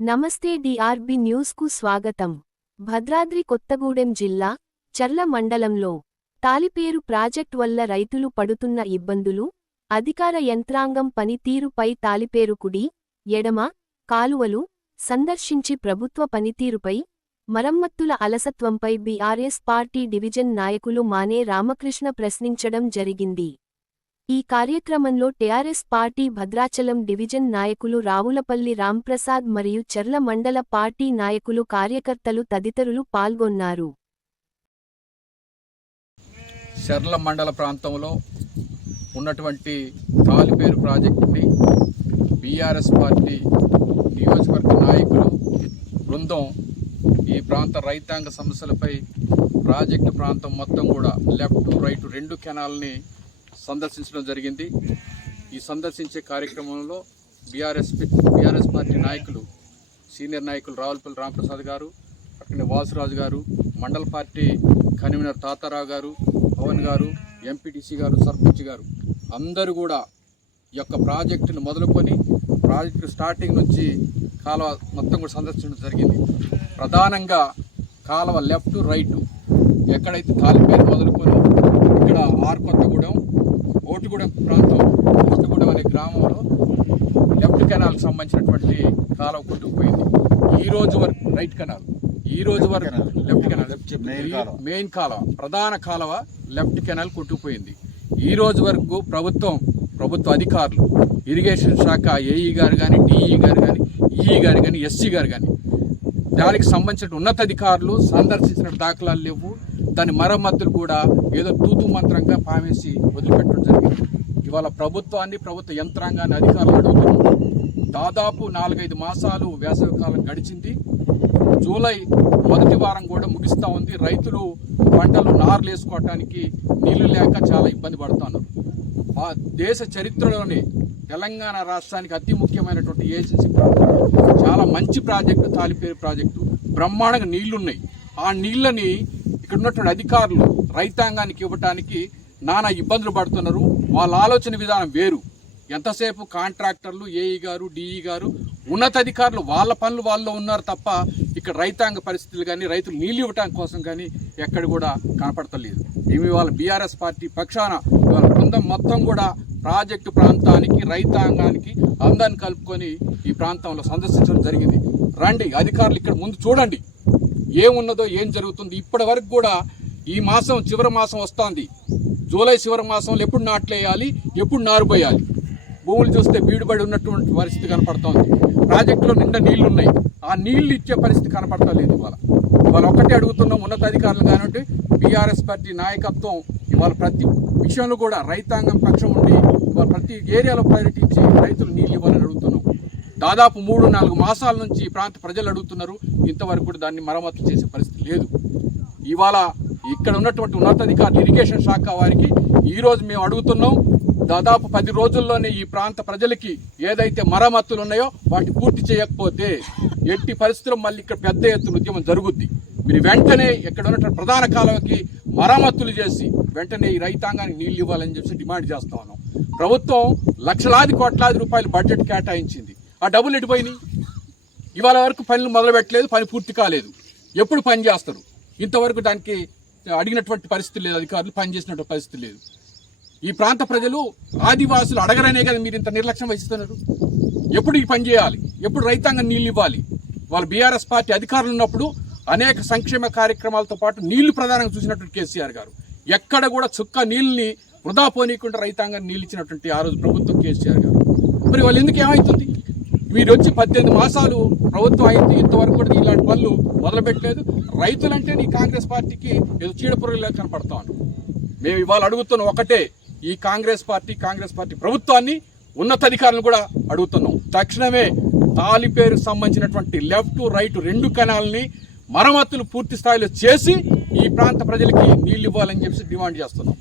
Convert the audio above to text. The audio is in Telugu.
నమస్తే డిఆర్బి న్యూస్కు స్వాగతం. భద్రాద్రి కొత్తగూడెం జిల్లా చర్ల మండలంలో తాలిపేరు ప్రాజెక్ట్ వల్ల రైతులు పడుతున్న ఇబ్బందులు అధికార యంత్రాంగం పనితీరుపై తాలిపేరు కుడి ఎడమ కాలువలు సందర్శించి ప్రభుత్వ పనితీరుపై మరమ్మత్తుల అలసత్వంపై బీఆర్ఎస్ పార్టీ డివిజన్ నాయకులు మానే రామకృష్ణ ప్రశ్నించడం జరిగింది. ఈ కార్యక్రమంలో టీఆర్ఎస్ పార్టీ భద్రాచలం డివిజన్ నాయకులు రావులపల్లి రాంప్రసాద్ మరియు చర్ల మండల పార్టీ నాయకులు కార్యకర్తలు తదితరులు పాల్గొన్నారు. చెర్ల మండల ప్రాంతంలో ఉన్నటువంటి తాలిపేరు ప్రాజెక్టుని బీఆర్ఎస్ పార్టీ నియోజకవర్గ నాయకులు బృందం ఈ ప్రాంత రైతాంగ సమస్యలపై ప్రాజెక్టు ప్రాంతం మొత్తం కూడా లెఫ్ట్ రైట్ రెండు కెనాల్ని సందర్శించడం జరిగింది. ఈ సందర్శించే కార్యక్రమంలో బీఆర్ఎస్ బీఆర్ఎస్ పార్టీ నాయకులు సీనియర్ నాయకులు రావులపల్లి రామప్రసాద్ గారు అక్కడి వాసురాజు గారు మండల పార్టీ కన్వీనర్ తాతారావు గారు పవన్ గారు ఎంపీటీసీ గారు సర్పంచ్ గారు అందరూ కూడా ఈ యొక్క ప్రాజెక్టును మొదలుకొని ప్రాజెక్టు స్టార్టింగ్ నుంచి కాలువ మొత్తం కూడా సందర్శించడం జరిగింది. ప్రధానంగా కాలువ లెఫ్ట్ రైట్ ఎక్కడైతే తాలిపేరు మొదలుకొని ఇక్కడ ఆర్ కొత్తగూడెం ఓటుగూడెం ప్రాంతం ఓటుగూడెం అనే గ్రామంలో లెఫ్ట్ కెనాల్కి సంబంధించినటువంటి కాలువ కొట్టుకుపోయింది ఈ రోజు వరకు రైట్ కెనాల్ ఈ రోజు వరకు లెఫ్ట్ కెనాల్. మెయిన్ కాలువ. ప్రధాన కాలువ లెఫ్ట్ కెనాల్ కొట్టుకుపోయింది ఈ రోజు వరకు ప్రభుత్వం ప్రభుత్వ అధికారులు ఇరిగేషన్ శాఖ ఏఈ గారు కానీ డిఈ గారు కానీ ఈఈ గారు కానీ ఎస్సీ గారు కానీ దానికి సంబంధించిన ఉన్నతాధికారులు సందర్శించిన దాఖలాలు లేవు. దాని మరమ్మతులు కూడా ఏదో తూతు మంత్రంగా పామేసి వదిలిపెట్టడం జరిగింది. ఇవాళ ప్రభుత్వాన్ని ప్రభుత్వ యంత్రాంగాన్ని అధికారులు అడుగుతున్నాం దాదాపు నాలుగైదు మాసాలు వేసవికాలం గడిచింది. జూలై మొదటి వారం కూడా ముగిస్తూ ఉంది. రైతులు పంటలు నారులు వేసుకోవటానికి నీళ్ళు లేక చాలా ఇబ్బంది పడుతున్నారు. ఆ దేశ చరిత్రలోనే తెలంగాణ రాష్ట్రానికి అతి ముఖ్యమైనటువంటి ఏజెన్సీ ప్రాజెక్టు చాలా మంచి ప్రాజెక్టు తాలిపేరు ప్రాజెక్టు. బ్రహ్మాండంగా నీళ్ళున్నాయి. ఆ నీళ్ళని ఇక్కడ ఉన్నటువంటి అధికారులు రైతాంగానికి ఇవ్వటానికి నానా ఇబ్బందులు పడుతున్నారు. వాళ్ళ ఆలోచన విధానం వేరు. ఎంతసేపు కాంట్రాక్టర్లు ఏఈ గారు డిఈ గారు ఉన్నతాధికారులు వాళ్ళ పనులు వాళ్ళలో ఉన్నారు తప్ప ఇక్కడ రైతాంగ పరిస్థితులు కానీ రైతులు నీళ్ళు ఇవ్వటం కోసం కానీ ఎక్కడ కూడా కనపడతలేదు. మేము ఇవాళ బీఆర్ఎస్ పార్టీ పక్షాన ఇవాళ బృందం మొత్తం కూడా ప్రాజెక్టు ప్రాంతానికి రైతాంగానికి అందరిని కలుపుకొని ఈ ప్రాంతంలో సందర్శించడం జరిగింది. రండి అధికారులు ఇక్కడ ముందు చూడండి. ఏమున్నదో ఏం జరుగుతుంది ఇప్పటి వరకు కూడా ఈ మాసం చివరి మాసం వస్తుంది. జూలై చివరి మాసంలో ఎప్పుడు నాట్లేయాలి ఎప్పుడు నారుపోయాలి భూములు చూస్తే బీడుబడి ఉన్నటువంటి పరిస్థితి కనపడుతోంది. ప్రాజెక్టులో నిండా నీళ్ళు ఉన్నాయి ఆ నీళ్ళు ఇచ్చే పరిస్థితి కనపడతలేదు ఇవాళ. ఇవాళ ఒక్కటే అడుగుతున్నాం ఉన్నతాధికారులు కానివ్వండి బీఆర్ఎస్ పార్టీ నాయకత్వం ఇవాళ ప్రతి విషయంలో కూడా రైతాంగం పక్షం ఉండి ఇవాళ ప్రతి ఏరియాలో పర్యటించి రైతులు నీళ్ళు ఇవ్వాలని అడుగుతున్నాం. దాదాపు మూడు నాలుగు మాసాల నుంచి ఈ ప్రాంత ప్రజలు అడుగుతున్నారు ఇంతవరకు కూడా దాన్ని మరమ్మతు చేసే పరిస్థితి లేదు. ఇవాళ ఇక్కడ ఉన్నటువంటి ఉన్నతాధికారులు ఇరిగేషన్ శాఖ వారికి ఈరోజు మేము అడుగుతున్నాం దాదాపు పది రోజుల్లోనే ఈ ప్రాంత ప్రజలకి ఏదైతే మరమ్మతులు ఉన్నాయో వాటి పూర్తి చేయకపోతే ఎట్టి పరిస్థితుల్లో మళ్ళీ ఇక్కడ పెద్ద ఎత్తున ఉద్యమం జరుగుద్ది. మీరు వెంటనే ఇక్కడ ఉన్నటువంటి ప్రధాన కాలువకి మరమ్మతులు చేసి వెంటనే ఈ రైతాంగానికి నీళ్ళు ఇవ్వాలని చెప్పి డిమాండ్ చేస్తా ఉన్నాం. ప్రభుత్వం లక్షలాది కోట్లాది రూపాయలు బడ్జెట్ కేటాయించింది. ఆ డబ్బులు ఎటుపోయినాయి? ఇవాళ వరకు పనులు మొదలు పెట్టలేదు పని పూర్తి కాలేదు. ఎప్పుడు పని చేస్తారు? ఇంతవరకు దానికి అడిగినటువంటి పరిస్థితి లేదు అధికారులు పనిచేసినటువంటి పరిస్థితి లేదు. ఈ ప్రాంత ప్రజలు ఆదివాసులు అడగరనే కదా మీరు ఇంత నిర్లక్ష్యం వహిస్తున్నారు? ఎప్పుడు ఈ పని చేయాలి? ఎప్పుడు రైతాంగం నీళ్ళు ఇవ్వాలి? వాళ్ళు బీఆర్ఎస్ పార్టీ అధికారులు ఉన్నప్పుడు అనేక సంక్షేమ కార్యక్రమాలతో పాటు నీళ్ళు ప్రధానంగా చూసినటువంటి కేసీఆర్ గారు. ఎక్కడ కూడా చుక్క నీళ్ళని వృధా పోనీయకుండా రైతాంగాన్ని నీళ్ళు ఇచ్చినటువంటి ఆ రోజు ప్రభుత్వం కేసీఆర్ గారు. మరి వాళ్ళు ఎందుకు ఏమవుతుంది మీరు వచ్చి పద్దెనిమిది మాసాలు ప్రభుత్వం అయింది ఇంతవరకు కూడా ఇలాంటి పనులు మొదలుపెట్టలేదు. రైతులంటే నీ కాంగ్రెస్ పార్టీకి ఏదో చీడపురుగులా కనపడతా మేము ఇవాళ అడుగుతున్న ఒకటే ఈ కాంగ్రెస్ పార్టీ కాంగ్రెస్ పార్టీ ప్రభుత్వాన్ని ఉన్నతాధికారులను కూడా అడుగుతున్నాం. తక్షణమే తాలిపేరు సంబంధించినటువంటి లెఫ్ట్ రైట్ రెండు కెనాల్ని మరమ్మతులు పూర్తి స్థాయిలో చేసి ఈ ప్రాంత ప్రజలకి నీళ్ళు ఇవ్వాలని చెప్పి డిమాండ్ చేస్తున్నాం.